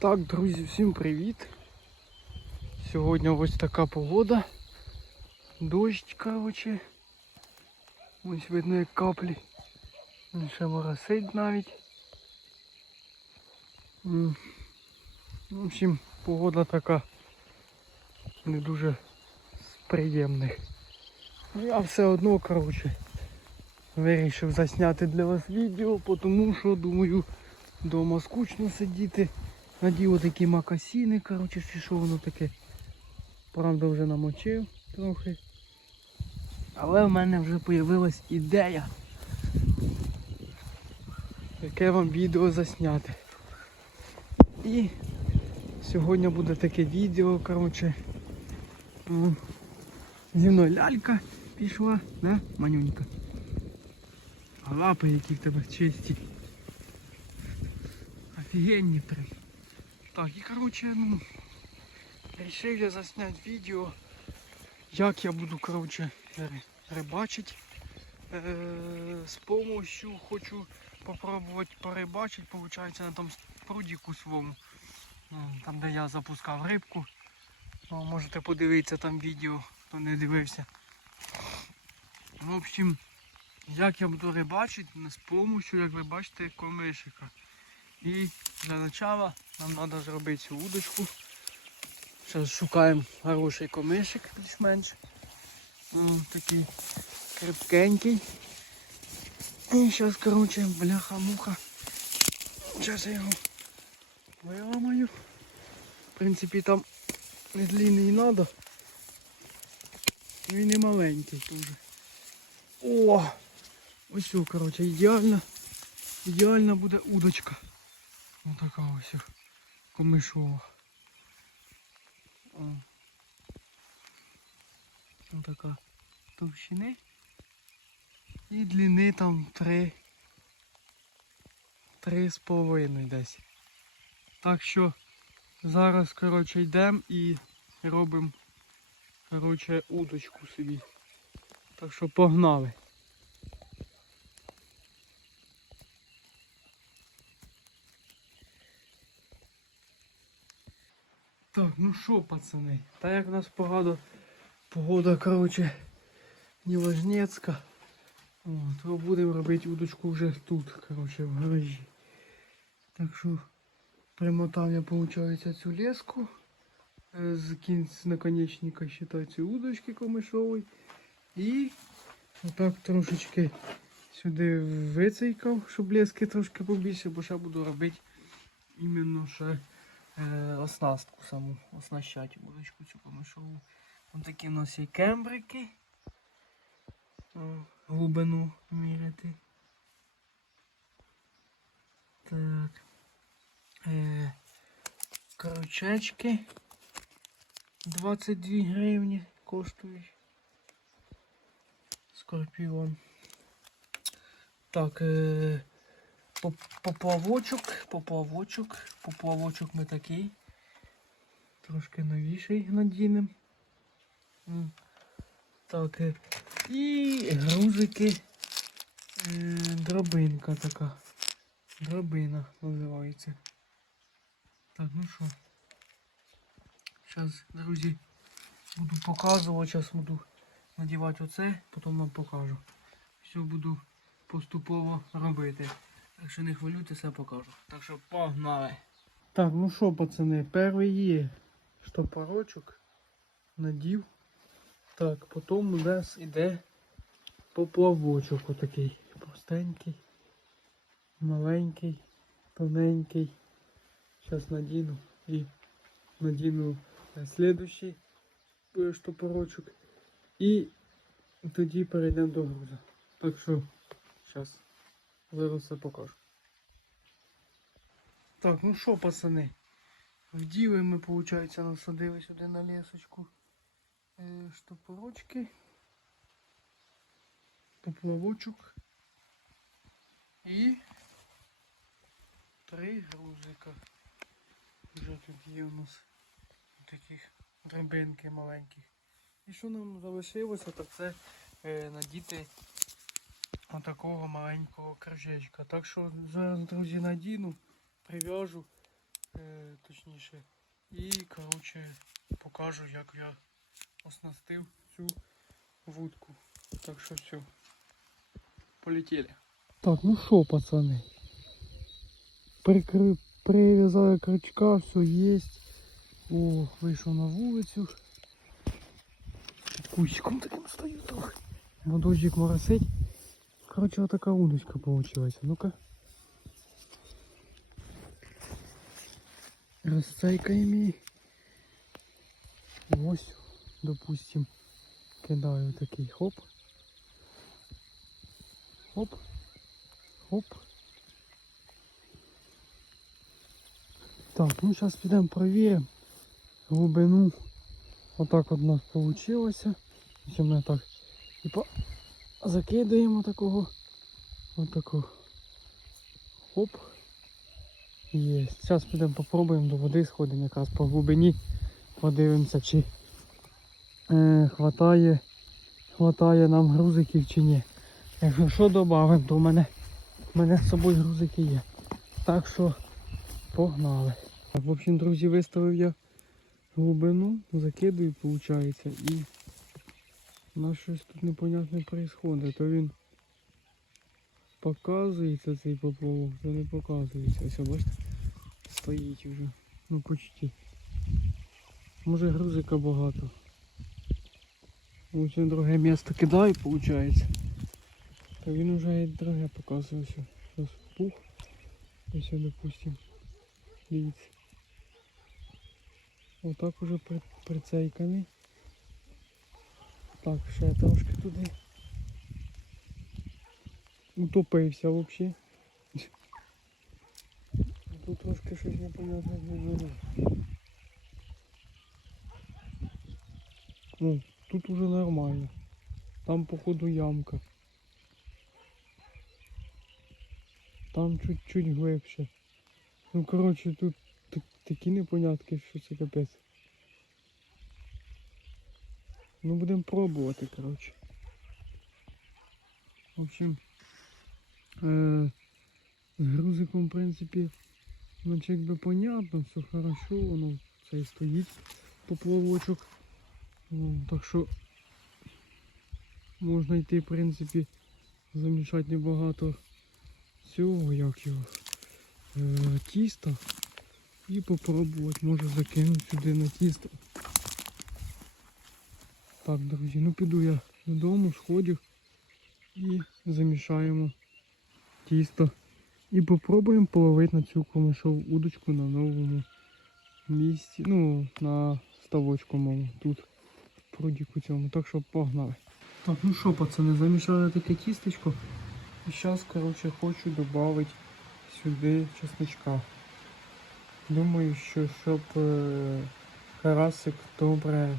Так, друзі, всім привіт. Сьогодні ось така погода. Дощ, коротше. Ось видно як каплі. Ще моросить навіть. В общем, погода така не дуже з приємних. Ну, Я все одно, коротше, вирішив засняти для вас відео, тому що думаю, вдома скучно сидіти. Надів такі макасіни, коротше, що воно таке. Правда вже намочив трохи. Але в мене вже з'явилась ідея. Яке вам відео засняти. І сьогодні буде таке відео, коротше. Зі мною лялька пішла, да, манюнька? А лапи які в тебе чисті. Офігенні три. Так, і коротше, ну, рішив я засняти відео, як я буду, коротше, рибачити. Е, з помощью хочу попробувати порибачити, виходить, на тому прудіку своєму. Ну, Там, де я запускав рибку. Ну, можете подивитися там відео, хто не дивився. В общем, як я буду рибачити, з помощью, як ви бачите, комишика. І для начала нам треба зробити цю удочку. Зараз шукаємо хороший комишик більш-менш. Такий крепкенький. І зараз, коротше, бляха-муха. Зараз я його виламаю. В принципі, там не длинний треба. Він і маленький дуже. О! Ось, коротше, ідеально. Ідеальна буде удочка. Ось така ось комишова. Ось така товщини. І длини там три. Три з половиною десь. Так що зараз, коротше, йдемо і робимо, коротше, удочку собі. Так що погнали. Так, ну що, пацани, та як у нас погано, погода, коротше, неважнецька, то будемо робити удочку вже тут, коротше, в гаражі. Так що примотав я, виходить, цю леску е, з кінць наконечника считай, ці удочки комишової. І отак трошечки сюди вицейкав, щоб лески трошки побільше, бо ще буду робити іменно ще е, оснастку саму, оснащати удочку цю помишову. Ось такі у нас є кембрики. Глибину міряти. Так. Е, крючечки 22 гривні коштують. Скорпіон. Так, е, поплавочок, поплавочок, поплавочок ми такий. Трошки новіший надінем. Так, е, і грузики. Е, дробинка така. Дробина називається. Так, ну що. Зараз, друзі, буду показувати, зараз буду надівати оце, потім вам покажу. Все буду поступово робити. Так що не хвилюйтеся, покажу. Так що погнали. Так, ну що, пацани, перший є штопорочок. Надів. Так, потім у нас іде поплавочок отакий. Простенький, маленький, тоненький. Зараз надіну і надіну слідущий штопорочок. І тоді перейдемо до груза. Так що зараз зараз все покажу. Так, ну що, пацани, вділи ми, виходить, насадили сюди на лесочку е, штопорочки, поплавочок і три грузика. Вже тут є у нас таких драбинки маленьких. І що нам залишилося, то це е, надіти отакого маленького кружечка. Так що зараз, друзі, надіну, прив'яжу Е, точніше. І, коротше, покажу, як я оснастив цю вудку. Так що все. Полетіли. Так, ну що, пацани. Прикрив, прив'язали крючка, все є. О, вийшов на вулицю. Під кущиком таким стою трохи. Бо дощик моросить. Коротше, отака удочка получилась. Ну-ка. Розцейкаємо її. Ось, допустим, кидаю такий хоп. Хоп. Хоп. Так, ну зараз підемо перевіримо глибину. Отак от у нас вийшло. Ось ми так і по... закидаємо такого. Отакого. Хоп. Є. Зараз підемо попробуємо до води сходимо якраз по глибині. Подивимося, чи е, хватає, хватає нам грузиків чи ні. Якщо що додамо, то в мене, в мене з собою грузики є. Так що погнали. Так, в общем, друзі, виставив я глибину, закидую, виходить, і нас щось тут непонятне відбувається. То він показується цей поплавок, то не показується. Ось бачите, стоїть вже. Ну почти. Може грузика багато. Очень друге місто кидаю, виходить. Та він вже і друге показує. Зараз пух. Ось, допустим. Дивіться. Отак уже при, прицейканий. Так, ще трошки туди. Утопився взагалі. Тут трошки щось непонятне було. Ну, тут уже нормально. Там походу ямка. Там чуть-чуть глибше. Ну коротше тут так- такі непонятки, що це капець. Ну будемо пробувати, коротше. В общем, е- з грузиком, в принципі, наче якби понятно, все хорошо, воно це і стоїть поплавочок. Ну, так що можна йти, в принципі, замішати небагато цього, як його, е, тіста. І попробувати, може закинути сюди на тісто. Так, друзі, ну піду я додому, сходів і замішаємо тісто. І попробуємо половити на цю комишову удочку на новому місці. Ну, на ставочку моєму тут, в прудіку цьому. Так що погнали. Так, ну що, пацани, замішали таке тістечко. І зараз, коротше, хочу додати сюди чесничка. Думаю, що щоб е, карасик добре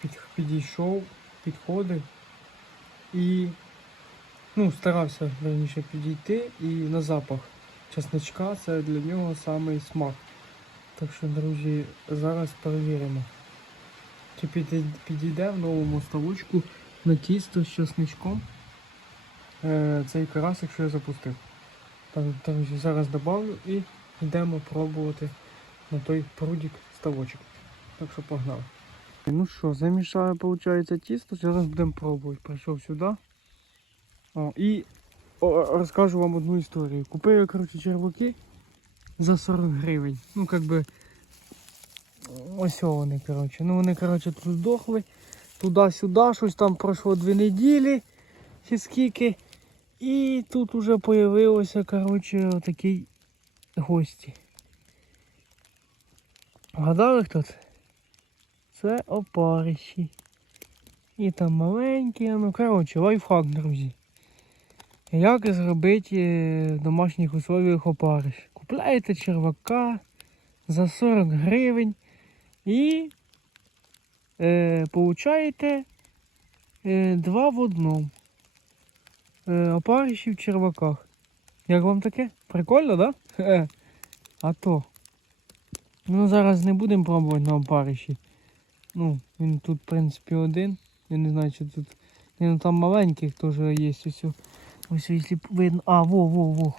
під, підійшов, підходив і ну, старався верніше підійти і на запах чесничка це для нього самий смак. Так що, друзі, зараз перевіримо. Чи підійде, в новому ставочку на тісто з чесничком е, цей карасик, що я запустив. Так, друзі, зараз добавлю і йдемо пробувати на той прудик ставочок. Так що погнали. Ну що, замішаю, виходить, тісто, зараз будемо пробувати. Прийшов сюди. О, і о, розкажу вам одну історію. Купив я, коротше, черваки за 40 гривень. Ну, як би. Ось вони, коротше. Ну вони, коротше, тут здохли. Туди-сюди, щось там пройшло дві неділі чи скільки. І тут уже появилося, коротше, такий гості. Гадали хто це? Це опарищі. І там маленькі, ну коротше, лайфхак, друзі. Як зробити е, в домашніх условиях опариш? Купляєте червака за 40 гривень і е, получаєте е, два в одному. Е, опариші в черваках. Як вам таке? Прикольно, да? А то. Ну зараз не будемо пробувати на опариші. Ну, він тут, в принципі, один. Я не знаю, чи тут. Ні, ну там маленьких теж є ось. Ось, якщо видно. А, во, во, во.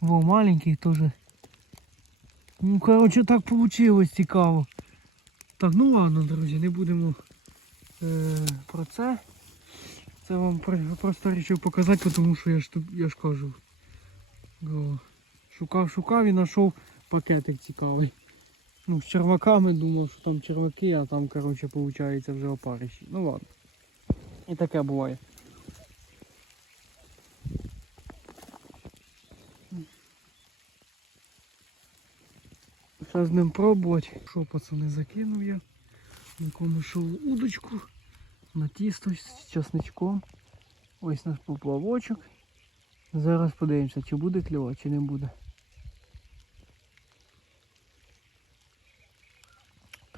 Во, маленьких теж. Ну, коротше, так вийшло цікаво. Так, ну ладно, друзі, не будемо е, про це. Це вам просто вирішив показати, тому що я ж я ж кажу. Шукав, шукав і знайшов пакетик цікавий. Ну, з черваками думав, що там черваки, а там, коротше, виходить вже опариші. Ну ладно. І таке буває. Зараз з ним пробувати. Що, пацани, закинув я. На комишову удочку. На тісто з часничком. Ось наш поплавочок. Зараз подивимося, чи буде клювати, чи не буде.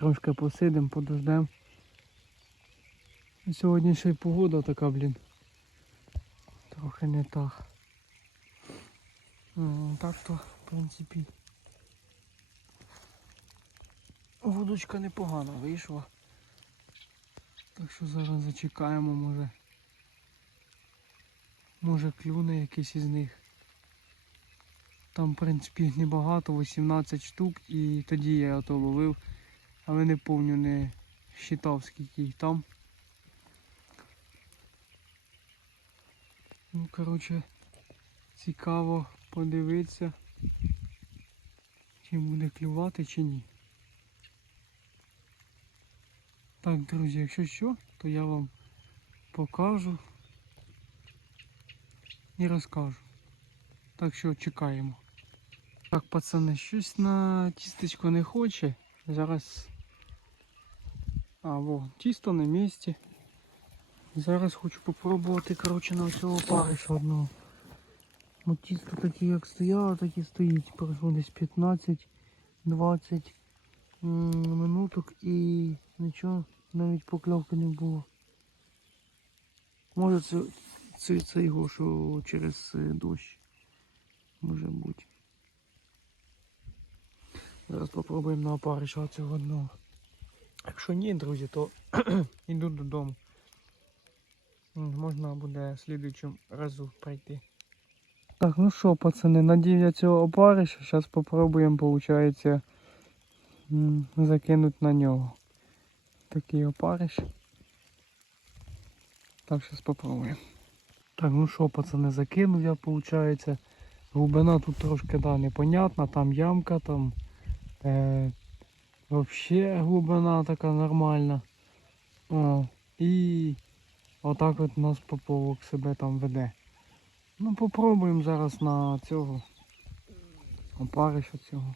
Трошки посидимо, подождемо. Сьогодні ще й погода така, блін. Трохи не так. Ну, так то, в принципі. Вудочка непогано вийшла. Так що зараз зачекаємо, може. Може клюне якийсь із них. Там, в принципі, небагато, 18 штук і тоді я ото ловив, але не повню не считав скільки їх там. Ну, коротше, цікаво подивитися, чи буде клювати, чи ні. Так, друзі, якщо що, то я вам покажу і розкажу. Так що чекаємо. Так, пацани, щось на тістечко не хоче. Зараз. А, во, тісто на місці. Зараз хочу попробувати, коротше, на цього париша одного. Ну, тісто таке як стояло, так і стоїть. Пройшло десь 15-20 минуток і нічого, навіть покльовки не було. Може це, це, це його, що через е, дощ. Може бути. Зараз попробуємо на опариша цього одного. Якщо ні, друзі, то йду додому. Можна буде слідуючим разу прийти. Так, ну що, пацани, надів я цього опариша, зараз попробуємо, виходить, закинути на нього. Такий опариш. Так, зараз попробуємо. Так, ну що, пацани, закинув я, виходить. Глибина тут трошки да, непонятна, там ямка, там е, взагалі глибина така нормальна. О, і отак от нас поповок себе там веде. Ну попробуємо зараз на цього опариша цього.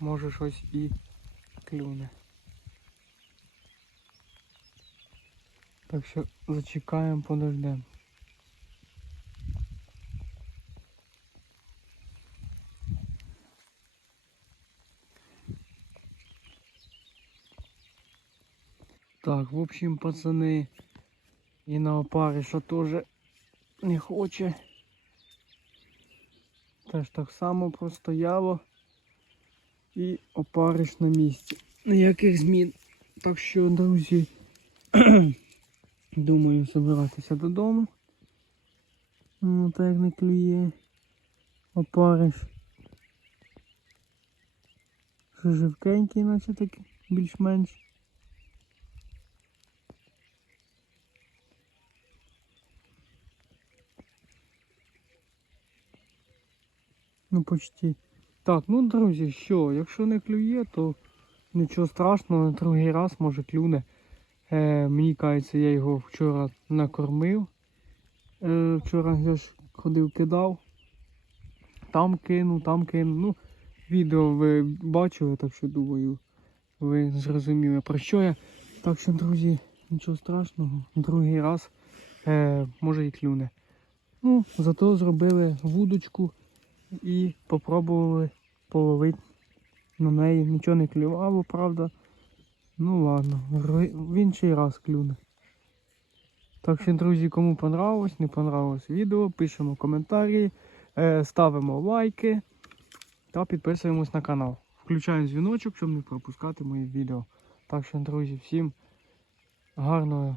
Може щось і клюне. Так що зачекаємо, подождемо. Так, в общем, пацаны, и на опариша тоже не хоче. Теж так само простояло. І опариш на місці. Ніяких змін. Так що, друзі, думаю забиратися додому. Ну, так не клює. Опариш. Що живкенький, наче так більш-менш. Ну почти. Так, ну друзі, що, якщо не клює, то нічого страшного, на другий раз може клюне. Е, мені кажеться, я його вчора накормив. Е, вчора я ж ходив кидав. Там кинув, там кинув. Ну, відео ви бачили, так що думаю, ви зрозуміли про що я. Так що, друзі, нічого страшного, другий раз е, може і клюне. Ну, зато зробили вудочку і попробували половити на неї. Нічого не клювало, правда. Ну ладно, в інший раз клюне. Так що, друзі, кому понравилось, не понравилось відео, пишемо коментарі, е, ставимо лайки та підписуємось на канал. Включаємо дзвіночок, щоб не пропускати мої відео. Так що, друзі, всім гарного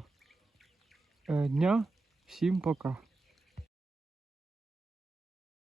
е, дня, всім пока.